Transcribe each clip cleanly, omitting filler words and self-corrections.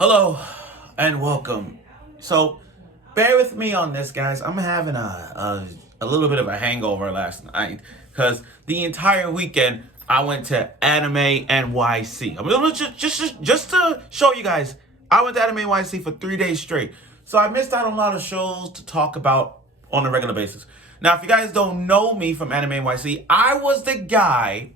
Hello and welcome. So, bear with me on this, guys. I'm having a little bit of a hangover last night because the entire weekend I went to Anime NYC. I mean, just to show you guys, I went to Anime NYC for 3 days straight. So I missed out on a lot of shows to talk about on a regular basis. Now, if you guys don't know me from Anime NYC, I was the guy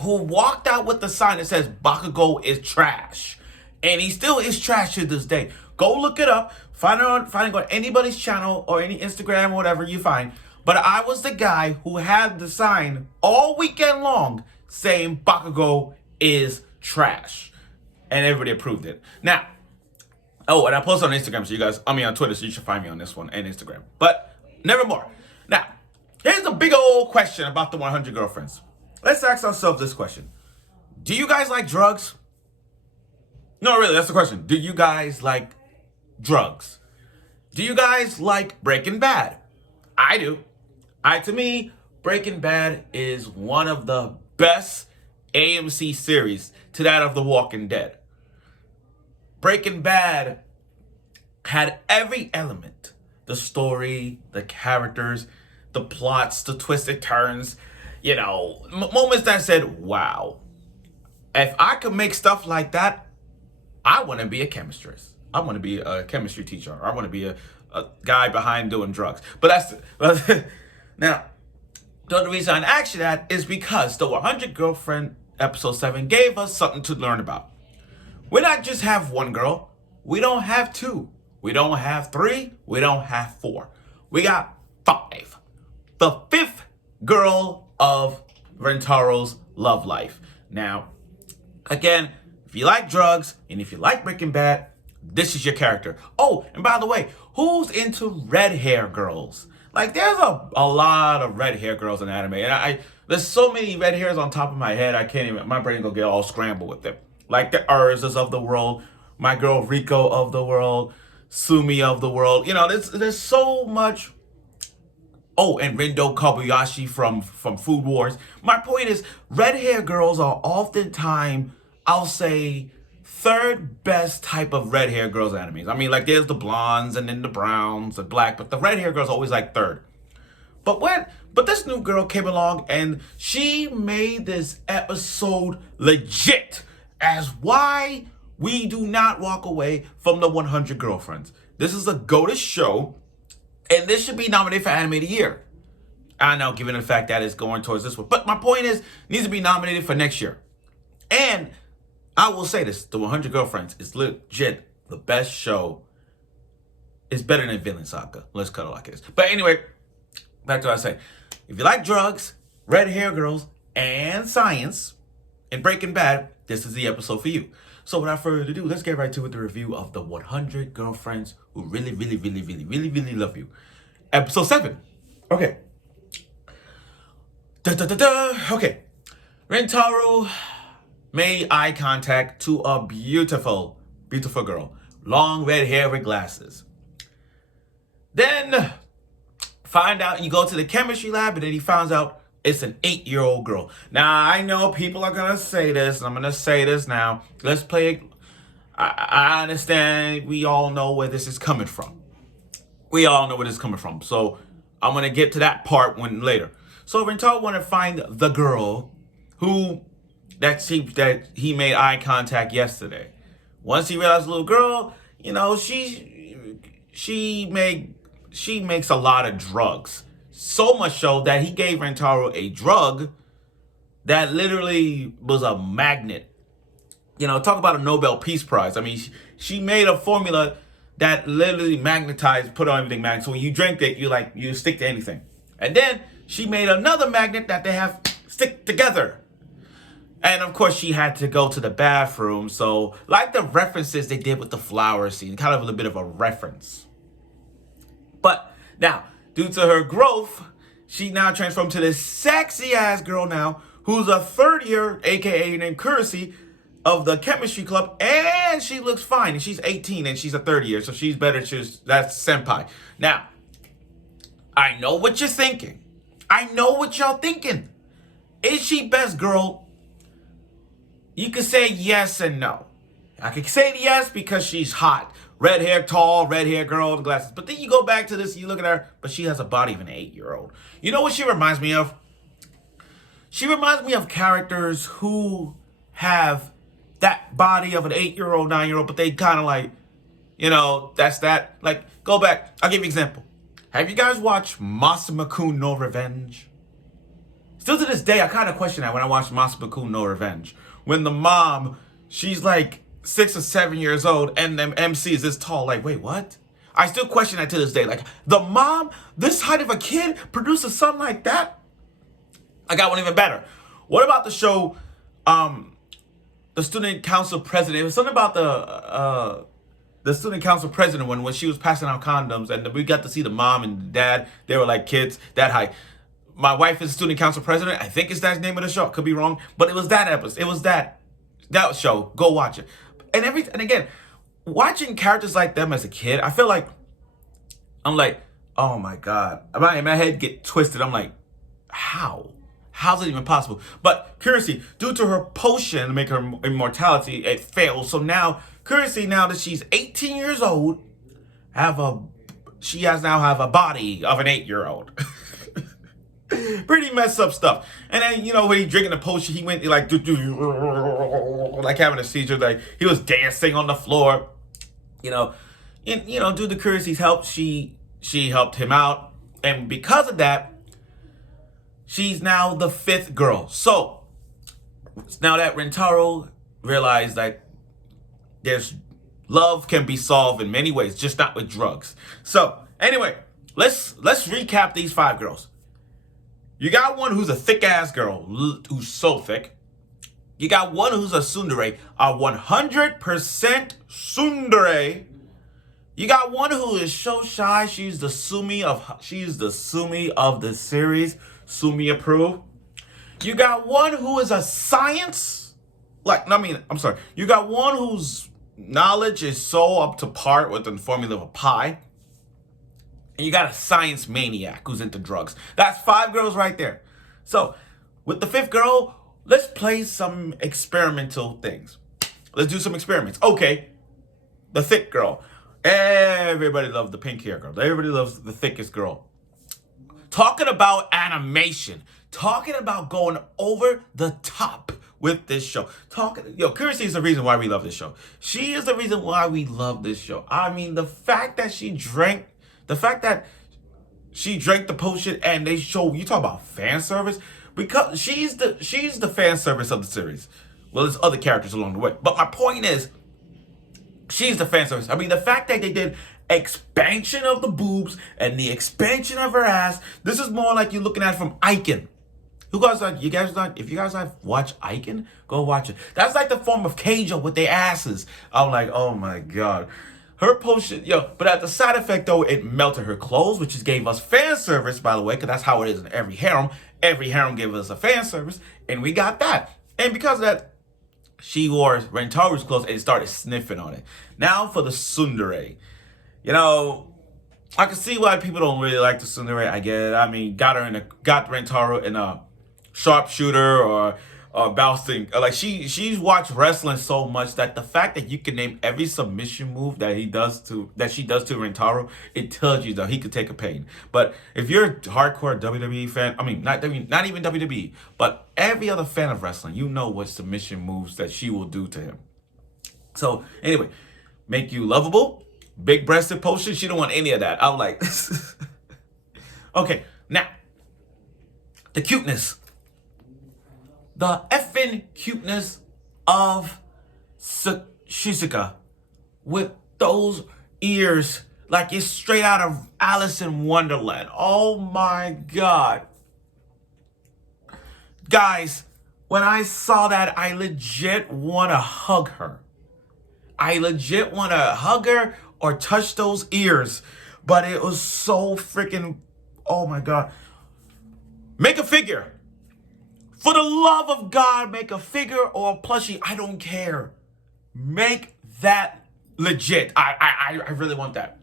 who walked out with the sign that says Bakugo is trash. And he still is trash to this day. Go look it up. Find it on anybody's channel or any Instagram or whatever you find. But I was the guy who had the sign all weekend long saying Bakugo is trash. And everybody approved it. Now, oh, and I posted on Instagram, so you guys, on Twitter, so you should find me on this one and Instagram. But nevermore. Now, here's a big old question about the 100 girlfriends. Let's ask ourselves this question. Do you guys like drugs? No, really, that's the question. Do you guys like drugs? Do you guys like Breaking Bad? I do. To me, Breaking Bad is one of the best AMC series to that of The Walking Dead. Breaking Bad had every element. The story, the characters, the plots, the twisted turns, moments that said, wow. If I could make stuff like that, I want to be a chemist. I want to be a chemistry teacher. I want to be a guy behind doing drugs. But that's now, the only reason I asked you that is because the 100 Girlfriend episode 7 gave us something to learn about. We not just have one girl. We don't have two. We don't have three. We don't have four. We got 5. The 5th girl of Rentaro's love life. Now, again, if you like drugs and if you like Breaking Bad, this is your character. Oh, and by the way, who's into red hair girls? Like, there's a lot of red hair girls in anime, and there's so many red hairs on top of my head, I can't even, my brain gonna get all scrambled with them. Like the Urzas of the world, my girl Rico of the world, Sumi of the world. There's so much. Oh, and Rindo Kobayashi from Food Wars. My point is, red hair girls are oftentimes, I'll say, third best type of red hair girls animes. I mean, like, there's the blondes and then the browns and black, but the red hair girls always like third. But this new girl came along and she made this episode legit as why we do not walk away from the 100 Girlfriends. This is a go-to show, and this should be nominated for Anime of the Year. I know, given the fact that it's going towards this one. But my point is, it needs to be nominated for next year. And I will say this, the 100 Girlfriends is legit the best show. It's better than Villain Saga. Let's cut it like this. But anyway, back to what I say. If you like drugs, red hair girls, and science, and Breaking Bad, this is the episode for you. So without further ado, let's get right to it, the review of the 100 Girlfriends who really, really, really, really, really, really love you. Episode 7. Okay. Okay. Rentaro made eye contact to a beautiful, beautiful girl. Long red hair with glasses. Then, find out, you go to the chemistry lab, and then he finds out it's an 8-year-old girl. Now, I know people are going to say this, and I'm going to say this now. Let's play it. I understand we all know where this is coming from. We all know where this is coming from. So, I'm going to get to that part later. So, Rentaro want to find the girl that he made eye contact yesterday. Once he realized the little girl, she makes a lot of drugs. So much so that he gave Rentaro a drug that literally was a magnet. Talk about a Nobel Peace Prize. I mean, she made a formula that literally magnetized, put on everything magnet. So when you drink it, you stick to anything. And then she made another magnet that they have stick together. And of course, she had to go to the bathroom. So, like the references they did with the flower scene, kind of a little bit of a reference. But now, due to her growth, she now transformed to this sexy ass girl now, who's a third year, aka named Kusuri, of the chemistry club, and she looks fine. And she's 18 and she's a third year, so she's better. That's senpai. Now, I know what you're thinking. I know what y'all thinking. Is she best girl? You could say yes and no. I could say yes because she's hot. Red hair, tall, red hair girl with glasses. But then you go back to this, you look at her, but she has a body of an 8-year-old. You know what she reminds me of? She reminds me of characters who have that body of an 8-year-old, 9-year-old, but they kind of like, that's that. Like, go back. I'll give you an example. Have you guys watched Masamune no Revenge? Still to this day, I kind of question that when I watch Masamune no Revenge. When the mom, she's like 6 or 7 years old, and them MC is this tall. Like, wait, what? I still question that to this day. Like, the mom, this height of a kid, produces something like that? I got one even better. What about the show, the student council president? It was something about the student council president when she was passing out condoms, and we got to see the mom and the dad. They were like kids that height. My wife is student council president. I think it's that name of the show. Could be wrong, but it was that episode. It was that show. Go watch it. And again, watching characters like them as a kid, I feel like I'm like, oh my god. My head get twisted. I'm like, how? How's it even possible? But Kurisi, due to her potion to make her immortality, it fails. So now Kurisi, now that she's 18 years old, she has a body of an 8-year-old. Pretty messed up stuff. And then, when he drinking the potion, he went like having a seizure. Like he was dancing on the floor. Due to Kurisi's help, she helped him out. And because of that, she's now the 5th girl. So now that Rentaro realized that there's love can be solved in many ways, just not with drugs. So anyway, let's recap these 5 girls. You got one who's a thick-ass girl, who's so thick. You got one who's a tsundere, a 100% tsundere. You got one who is so shy, she's the Sumi of the series, Sumi approved. You got one who is a science, you got one whose knowledge is so up to par with the formula of a pie. And you got a science maniac who's into drugs. That's 5 girls right there. So, with the 5th girl, let's play some experimental things. Let's do some experiments. Okay, the thick girl. Everybody loves the pink hair girl. Everybody loves the thickest girl. Talking about animation. Talking about going over the top with this show. Kurisi is the reason why we love this show. She is the reason why we love this show. I mean, the fact that she drank the potion and they show, you talk about fan service, because she's the fan service of the series. Well, there's other characters along the way, but my point is, she's the fan service. I mean, the fact that they did expansion of the boobs and the expansion of her ass, this is more like you're looking at it from Icon. If you guys have watched Icon, go watch it. That's like the form of Keijo with their asses. I'm like, oh my god. Her potion, but at the side effect though, it melted her clothes, which just gave us fan service, by the way, because that's how it is in every harem. Every harem gave us a fan service, and we got that. And because of that, she wore Rentaro's clothes and started sniffing on it. Now for the tsundere. I can see why people don't really like the tsundere. I get it. I mean, got Rentaro in a sharpshooter or bouncing. Like she's watched wrestling so much that the fact that you can name every submission move that she does to Rentaro, it tells you that he could take a pain. But if you're a hardcore WWE fan, I mean not even WWE, but every other fan of wrestling, you know what submission moves that she will do to him. So anyway, make you lovable, big breasted potion. She don't want any of that. I'm like, okay, now the cuteness. The effing cuteness of Shizuka with those ears like it's straight out of Alice in Wonderland. Oh my god. Guys, when I saw that, I legit want to hug her. I legit want to hug her or touch those ears. But it was so freaking, oh my god. Make a figure. For the love of God, make a figure or a plushie. I don't care. Make that legit. I really want that.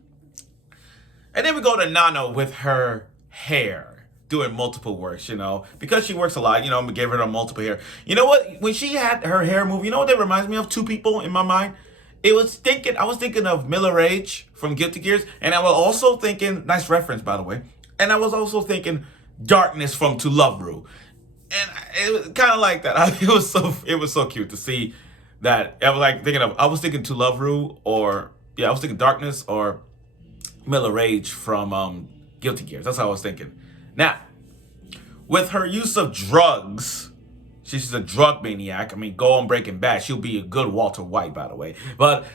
And then we go to Nano with her hair, doing multiple works, because she works a lot, we gave her multiple hair. You know what? When she had her hair move, you know what that reminds me of? 2 people in my mind. I was thinking of Miller Rage from Guilty Gears, and I was also thinking, nice reference by the way, and I was also thinking Darkness from To Love Ru, and it was kind of like that. It was so cute to see that. I was thinking To Love Ru, or yeah, I was thinking Darkness or Miller Rage from Guilty Gears. That's how I was thinking. Now, with her use of drugs, she's a drug maniac. I mean, go on Breaking Bad. She'll be a good Walter White, by the way. But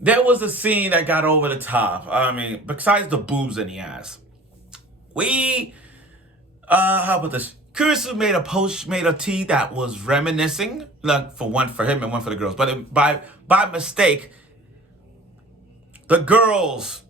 there was a scene that got over the top. I mean, besides the boobs in the ass, how about this? Kurisu made a tea that was reminiscing, like for one for him and one for the girls. But by mistake, the girls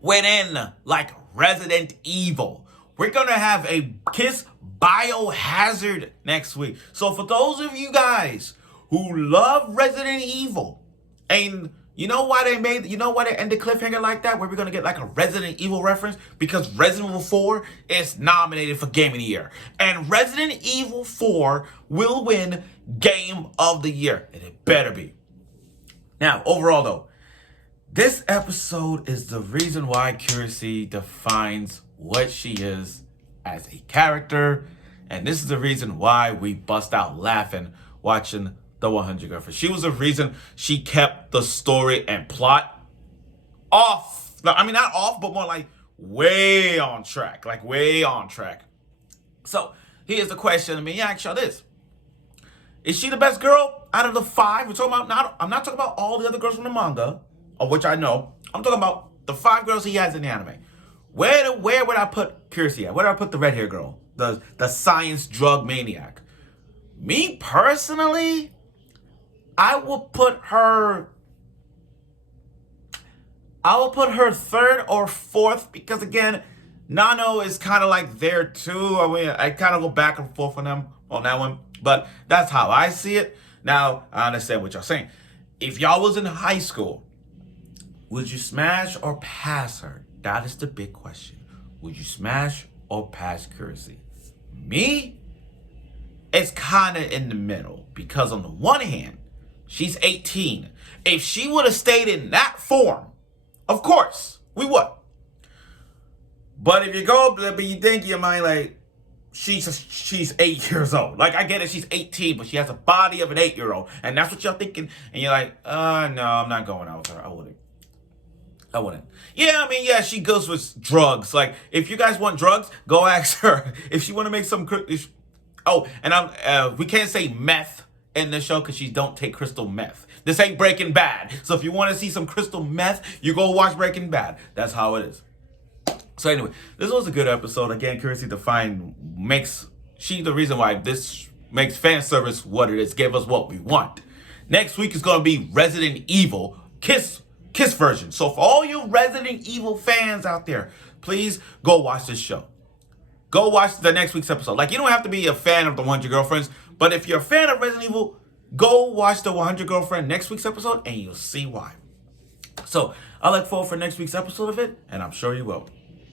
went in like Resident Evil. We're gonna have a Kiss Biohazard next week. So for those of you guys who love Resident Evil, and you know why they ended cliffhanger like that, where we're gonna get like a Resident Evil reference? Because Resident Evil 4 is nominated for Game of the Year. And Resident Evil 4 will win Game of the Year. And it better be. Now, overall though, this episode is the reason why Kurisu defines what she is as a character. And this is the reason why we bust out laughing watching the 100 Girlfriends. She was the reason she kept the story and plot off. I mean, not off, but more like way on track. Like way on track. So, here's the question. Let me ask y'all this. Is she the best girl out of the 5? I'm not talking about all the other girls from the manga, of which I know. I'm talking about the 5 girls he has in the anime. Where would I put Kurisu at? Where do I put the red hair girl? The science drug maniac. Me personally, I will put her 3rd or 4th, because again, Nano is kind of like there too. I mean, I kind of go back and forth on them on that one, but that's how I see it. Now, I understand what y'all saying. If y'all was in high school, would you smash or pass her? That is the big question. Would you smash or pass Kurisu? Me, it's kind of in the middle, because on the one hand, she's 18. If she would have stayed in that form, of course, we would. But if you go, but you think in your mind like, she's 8 years old. Like, I get it, she's 18, but she has a body of an 8-year-old. And that's what you're thinking. And you're like, no, I'm not going out with her. I wouldn't. Yeah, I mean, yeah, she goes with drugs. Like, if you guys want drugs, go ask her. If she want to make some... we can't say meth in the show because she don't take crystal meth. This ain't Breaking Bad. So if you want to see some crystal meth, you go watch Breaking Bad. That's how it is. So anyway, this was a good episode. Again, Kurisu the reason why this makes fan service what it is. Give us what we want. Next week is going to be Resident Evil Kiss version. So for all you Resident Evil fans out there, please go watch this show. Go watch the next week's episode. Like, you don't have to be a fan of the 100 Girlfriends, but if you're a fan of Resident Evil, go watch the 100 Girlfriend next week's episode and you'll see why. So I look forward for next week's episode of it, and I'm sure you will.